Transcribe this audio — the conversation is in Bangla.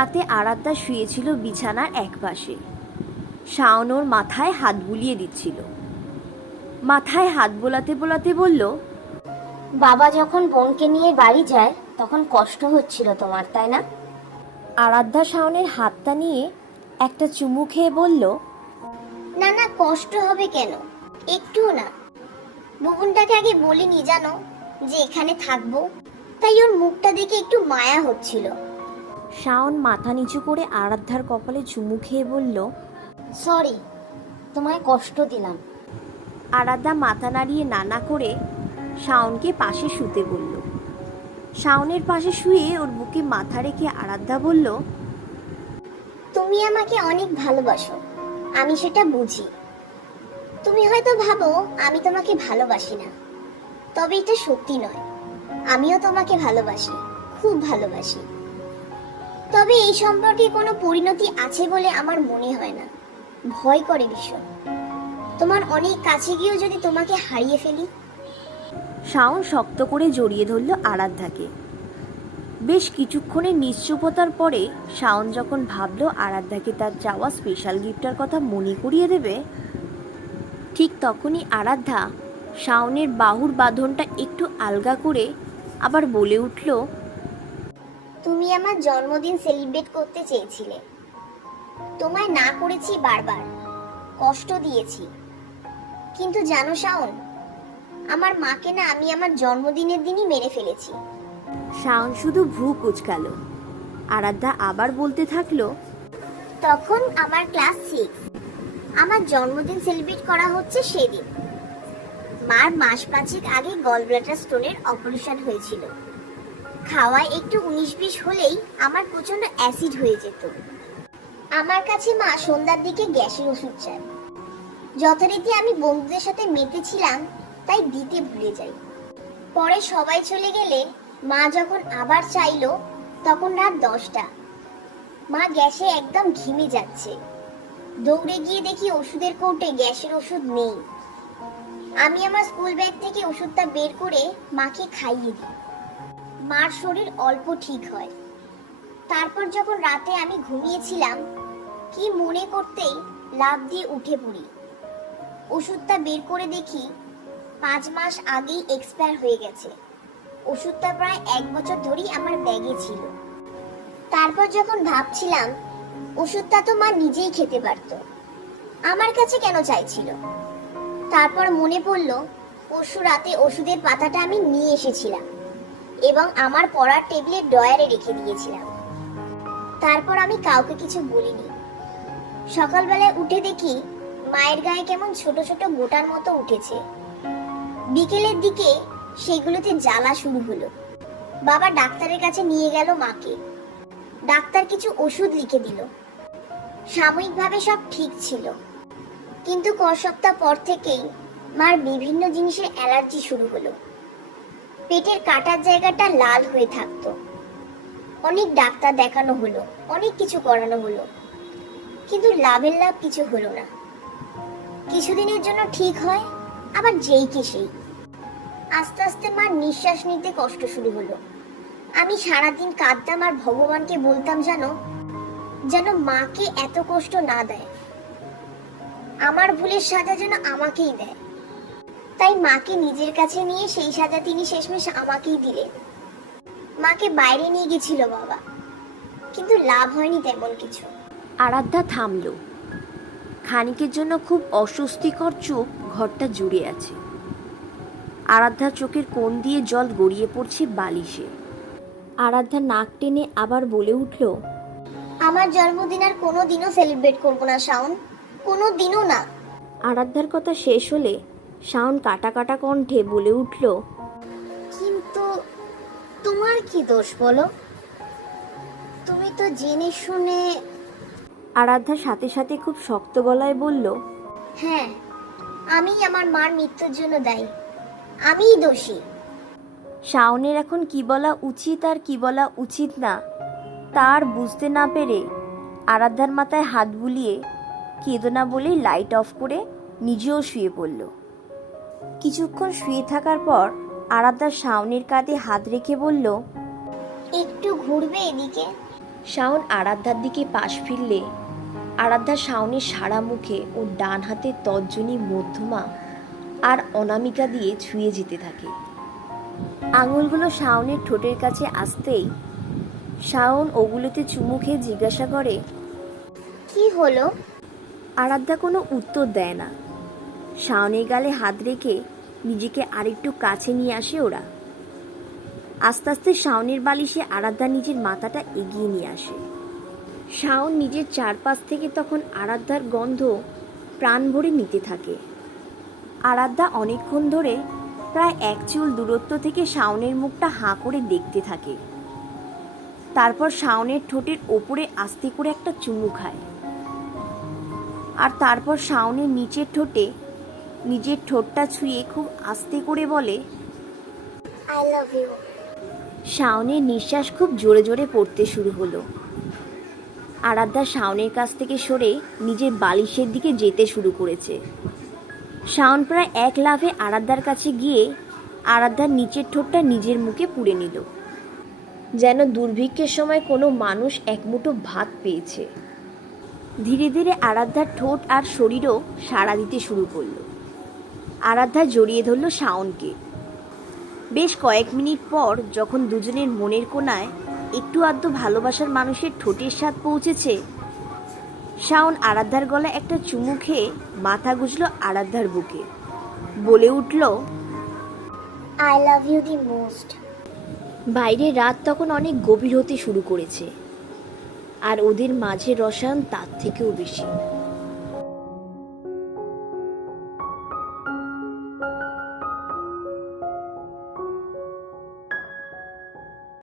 রাতে আরাধ্যা শুয়েছিল বিছানার একপাশে। শাওন ওর মাথায় হাত বুলিয়ে দিচ্ছিল। মাথায় হাত বোলাতে বোলাতে বলল, বাবা যখন বোনকে নিয়ে বাড়ি যায় তখন কষ্ট হচ্ছিল তোমার, তাই না? আরাধ্যা শাওনের হাতটা নিয়ে একটা চুমু খেয়ে বলল, না না, কষ্ট হবে কেন, একটুও না। বুবুনটাকে আগে বলিনি জানো যে এখানে থাকবো, তাই ওর মুখটা দেখে একটু মায়া হচ্ছিল। শাওন মাথা নিচু করে আরাধ্যার কপালে চুমু খেয়ে বলল, সরি, তোমায় কষ্ট দিলাম। আরাধ্যা মাথা নাড়িয়ে নানা করে শাওনকে পাশে শুতে বলল। শাওনের পাশে শুয়ে ওর বুকে মাথা রেখে আরাধ্যা বলল, তুমি আমাকে অনেক ভালোবাসো, আমি সেটা বুঝি। তুমি হয়তো ভাবো আমি তোমাকে ভালোবাসি না, তবে এটা সত্যি নয়। আমিও তোমাকে ভালোবাসি, খুব ভালোবাসি। তবে এই সম্পর্কে কোনো পরিণতি আছে বলে আমার মনে হয় না। ভয় করে ভীষণ, তোমার অনেক কাছে গিয়েও যদি তোমাকে হারিয়ে ফেলি। শাওন শক্ত করে জড়িয়ে ধরল আরাধ্যাকে। বেশ কিছুক্ষণের নিশ্চুপতার পরে শাওন যখন ভাবল আরাধ্যাকে তার চাওয়া স্পেশাল গিফটের কথা মনে করিয়ে দেবে, ঠিক তখনই আরাধ্যা শাওনের বাহুর বাঁধনটা একটু আলগা করে আবার বলে উঠল, তুমি আমার জন্মদিন সেলিব্রেট করতে চেয়েছিলে, তোমায় না করেছি, বারবার কষ্ট দিয়েছি। কিন্তু জানো শাওন, আমার মাকে না আমি আমার জন্মদিনের দিনই মেরে ফেলেছি। শাওন শুধু ভ্রু কুঁচকাল। আরাধ্যা আবার বলতে থাকলো, তখন আমার ক্লাস 6, আমার জন্মদিন সেলিব্রেট করা হচ্ছে সেদিন। মার মাস 5 আগে গল ব্লাডার স্টোনের অপারেশন হয়েছিল। খাওয়ায় একটু 19-20 হলেই আমার প্রচন্ড অ্যাসিড হয়ে যেত। আমার কাছে মা সন্ধ্যার দিকে গ্যাসের ওষুধ চায়। যথারীতি আমি বন্ধুদের সাথে মেতেছিলাম, তাই দিতে ভুলে যাই। পরে সবাই চলে গেলে মা যখন আবার চাইলো, তখন রাত 10টা। মা গ্যাসে একদম ঘিমে যাচ্ছে। দৌড়ে গিয়ে দেখি ওষুধের কৌটে গ্যাসের ওষুধ নেই। আমি আমার স্কুল ব্যাগ থেকে ওষুধটা বের করে মাকে খাইয়ে দিই। মার শরীর অল্প ঠিক হয়। তারপর যখন রাতে আমি ঘুমিয়েছিলাম, কি মনে করতেই লাফ দিয়ে উঠে পড়ি। ওষুধটা বের করে দেখি 5 মাস আগেই এক্সপায়ার হয়ে গেছে। ওষুধটা প্রায় 1 বছর ধরেই আমার ব্যাগে ছিল। তারপর যখন ভাবছিলাম ওষুধটা তো মা নিজেই খেতে পারতো, আমার কাছে কেন চাইছিল। তারপর মনে পড়লো পরশু রাতে ওষুধের পাতাটা আমি নিয়ে এসেছিলাম এবং আমার পড়ার টেবিলের ড্রয়ারে রেখে দিয়েছিলাম। তারপর আমি কাউকে কিছু বলিনি। সকালবেলায় উঠে দেখি মায়ের গায়ে কেমন ছোট ছোট গোটার মতো উঠেছে। বিকেলের দিকে সেগুলোতে জ্বালা শুরু হলো। বাবা ডাক্তারের কাছে নিয়ে গেল মাকে। ডাক্তার কিছু ওষুধ লিখে দিল। সাময়িকভাবে সব ঠিক ছিল, কিন্তু কয়েক সপ্তাহ পর থেকেই মার বিভিন্ন জিনিসের অ্যালার্জি শুরু হলো। পেটের কাটার জায়গাটা লাল হয়ে থাকতো। অনেক ডাক্তার দেখানো হলো, অনেক কিছু করানো হলো, কিন্তু লাভের লাভ কিছু হলো না। কিছুদিনের জন্য ঠিক হয়, আবার যেই কে সেই। আস্তে আস্তে মার নিঃশ্বাস নিতে কষ্ট শুরু হলো। আমি সারাদিন কাঁদতাম আর ভগবানকে বলতাম যেন মাকে এত কষ্ট না দেয়, আমার ভুলের সাজা যেন আমাকেই দেয়। তাই মাকে নিজের কাছে নিয়ে সেই সাজা তিনি শেষমেশ আমাকেই দিলেন। মাকে বাইরে নিয়ে গেছিল বাবা, কিন্তু লাভ হয়নি তেমন কিছু। আরাধ্যা থামল। খানিকের জন্য খুব অস্বস্তিকর চোখ ঘরটা জুড়ে আছে। আরাধ্যার চোখের কোণ দিয়ে জল গড়িয়ে পড়ছে বালিশে। আরাধ্যা নাক টেনে আবার বলে উঠল, আমার জন্মদিন আর কোনোদিনও সেলিব্রেট করবো না শাওন, কোনোদিনও না। আরাধ্যার কথা শেষ হলে শাওন কাটা কাটা কণ্ঠে বলে উঠল, কিন্তু তোমার কি দোষ বলো? তুমি তো জেনে শুনে। আরাধ্যা সাথে সাথে খুব শক্ত গলায় বলল, হ্যাঁ, আমি আমার মার মৃত্যুর জন্য দায়ী, আমিই দোষী। শাওনের এখন কি বলা উচিত আর কি বলা উচিত না তার বুঝতে না পেরে আরাধ্যার মাথায় হাত বুলিয়ে কেঁদো না বলেই লাইট অফ করে নিজেও শুয়ে পড়ল। কিছুক্ষণ শুয়ে থাকার পর আরাধ্যা শাওনের কাঁধে হাত রেখে বলল, একটু ঘুরবে এদিকে? শাওন আরাধ্যার দিকে পাশ ফিরলে আরাধ্যা শাওনের সারা মুখে ওর ডান হাতের তর্জনী, মধ্যমা আর অনামিকা দিয়ে ছুঁয়ে যেতে থাকে। আঙুলগুলো শাওনের ঠোঁটের কাছে আসতেই শাওন ওগুলোতে চুমু খেয়ে জিজ্ঞাসা করে, কি হলো? আরাধ্যা কোনো উত্তর দেয় না। শাওনের গালে হাত রেখে নিজেকে আরেকটু কাছে নিয়ে আসে ওরা। আস্তে আস্তে শাওনের বালিশে আরাধ্যা নিজের মাথাটা এগিয়ে নিয়ে আসে। শাওন নিজের চারপাশ থেকে তখন আরাধ্যার গন্ধ প্রাণ ভরে নিতে থাকে। আরাধ্যা অনেকক্ষণ ধরে প্রায় এক চুল দূরত্ব থেকে শাওনের মুখটা হাঁ করে দেখতে থাকে। তারপর শাওনের ঠোঁটের ওপরে আস্তে করে একটা চুমু খায়, আর তারপর শাওনের নিচের ঠোঁটে নিজের ঠোঁটটা ছুঁয়ে খুব আস্তে করে বলে, আই লাভ ইউ। শাওনের নিঃশ্বাস খুব জোরে জোরে পড়তে শুরু হলো। আরাধ্যা শাওনের কাছ থেকে সরে নিজের বালিশের দিকে যেতে শুরু করেছে। শাওন প্রায় এক লাফে আরাধ্যার কাছে গিয়ে আরাধ্যার নিচের ঠোঁটটা নিজের মুখে পুড়ে নিল, যেন দুর্ভিক্ষের সময় কোনো মানুষ এক মুঠো ভাত পেয়েছে। ধীরে ধীরে আরাধ্যার ঠোঁট আর শরীরও সাড়া দিতে শুরু করলো। আরাধ্যা জড়িয়ে ধরল শাওনকে। বেশ কয়েক মিনিট পর যখন দুজনের মনের কোণায় একটু আধটু ভালোবাসার মানুষের ঠোঁটের স্বাদ পৌঁছেছে, শাওন আরাধ্যার গলায় একটা চুমু খেয়ে মাথা গুজল আরাধ্যার বুকে, বলে উঠল, I love you the most. বাইরে রাত তখন অনেক গভীর হতে শুরু করেছে, আর ওদের মাঝে রসায়ন তার থেকেও বেশি।